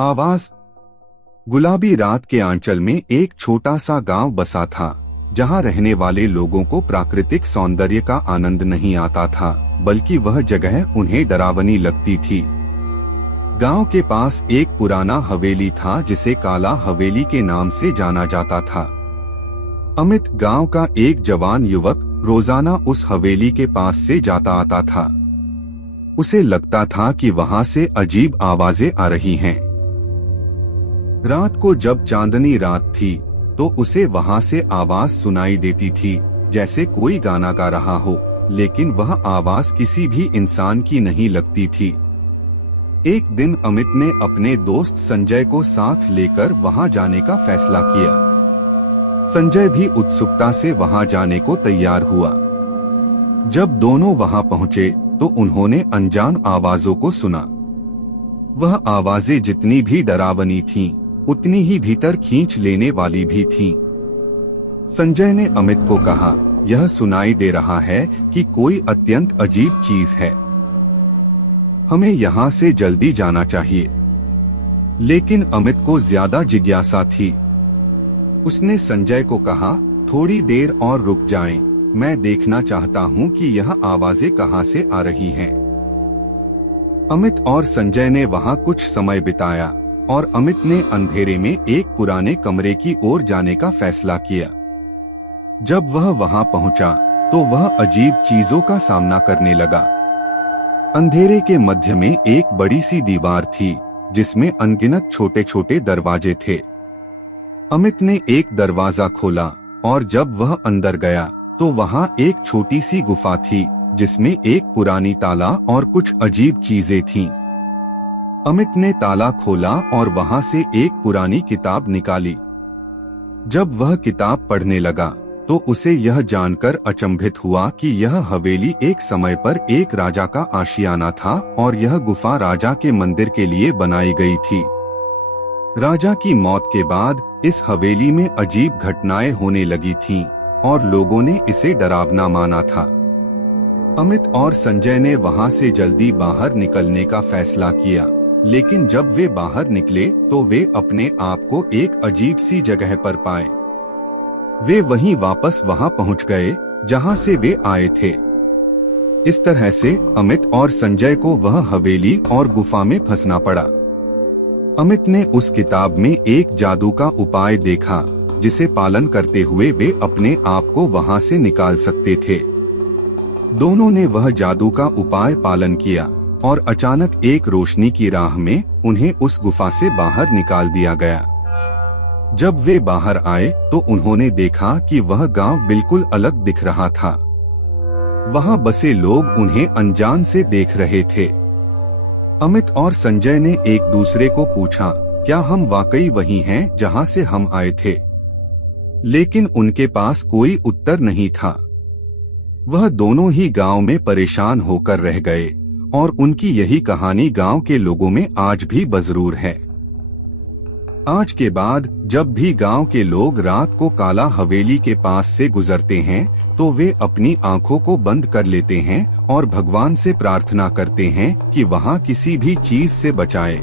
आवाज। गुलाबी रात के आंचल में एक छोटा सा गांव बसा था, जहां रहने वाले लोगों को प्राकृतिक सौंदर्य का आनंद नहीं आता था, बल्कि वह जगह उन्हें डरावनी लगती थी। गांव के पास एक पुराना हवेली था, जिसे काला हवेली के नाम से जाना जाता था। अमित, गांव का एक जवान युवक, रोजाना उस हवेली के पास से जाता आता था। उसे लगता था कि वहां से अजीब आवाजें आ रही हैं। रात को जब चांदनी रात थी, तो उसे वहां से आवाज सुनाई देती थी, जैसे कोई गाना गा रहा हो, लेकिन वह आवाज किसी भी इंसान की नहीं लगती थी। एक दिन अमित ने अपने दोस्त संजय को साथ लेकर वहां जाने का फैसला किया। संजय भी उत्सुकता से वहां जाने को तैयार हुआ। जब दोनों वहां पहुंचे, तो उन्होंने अनजान आवाजों को सुना। वह आवाजें जितनी भी डरावनी थीं, उतनी ही भीतर खींच लेने वाली भी थीं। संजय ने अमित को कहा, यह सुनाई दे रहा है कि कोई अत्यंत अजीब चीज है। हमें यहाँ से जल्दी जाना चाहिए। लेकिन अमित को ज्यादा जिज्ञासा थी। उसने संजय को कहा, थोड़ी देर और रुक जाएं, मैं देखना चाहता हूँ कि यह आवाजें कहाँ से आ रही हैं। अमित और संजय ने वहाँ कुछ समय बिताया और अमित ने अंधेरे में एक पुराने कमरे की ओर जाने का फैसला किया। जब वह वहाँ पहुँचा, तो वह अजीब चीजों का सामना करने लगा। अंधेरे के मध्य में एक बड़ी सी दीवार थी, जिसमें अनगिनत छोटे छोटे दरवाजे थे। अमित ने एक दरवाजा खोला और जब वह अंदर गया, तो वहां एक छोटी सी गुफा थी, जिसमें एक पुरानी ताला और कुछ अजीब चीजें थीं। अमित ने ताला खोला और वहां से एक पुरानी किताब निकाली। जब वह किताब पढ़ने लगा, तो उसे यह जानकर अचंभित हुआ कि यह हवेली एक समय पर एक राजा का आशियाना था और यह गुफा राजा के मंदिर के लिए बनाई गई थी। राजा की मौत के बाद इस हवेली में अजीब घटनाएं होने लगी थीं और लोगों ने इसे डरावना माना था। अमित और संजय ने वहां से जल्दी बाहर निकलने का फैसला किया, लेकिन जब वे बाहर निकले, तो वे अपने आप को एक अजीब सी जगह पर पाए। वे वहीं वापस वहां पहुंच गए, जहां से वे आए थे। इस तरह से अमित और संजय को वह हवेली और गुफा में फंसना पड़ा। अमित ने उस किताब में एक जादू का उपाय देखा, जिसे पालन करते हुए वे अपने आप को वहां से निकाल सकते थे। दोनों ने वह जादू का उपाय पालन किया और अचानक एक रोशनी की राह में उन्हें उस गुफा से बाहर निकाल दिया गया। जब वे बाहर आए, तो उन्होंने देखा कि वह गांव बिल्कुल अलग दिख रहा था। वहां बसे लोग उन्हें अनजान से देख रहे थे। अमित और संजय ने एक दूसरे को पूछा, क्या हम वाकई वही हैं जहां से हम आए थे? लेकिन उनके पास कोई उत्तर नहीं था। वह दोनों ही गांव में परेशान होकर रह गए और उनकी यही कहानी गांव के लोगों में आज भी बजरूर है। आज के बाद जब भी गांव के लोग रात को काला हवेली के पास से गुजरते हैं, तो वे अपनी आंखों को बंद कर लेते हैं और भगवान से प्रार्थना करते हैं कि वहां किसी भी चीज से बचाए।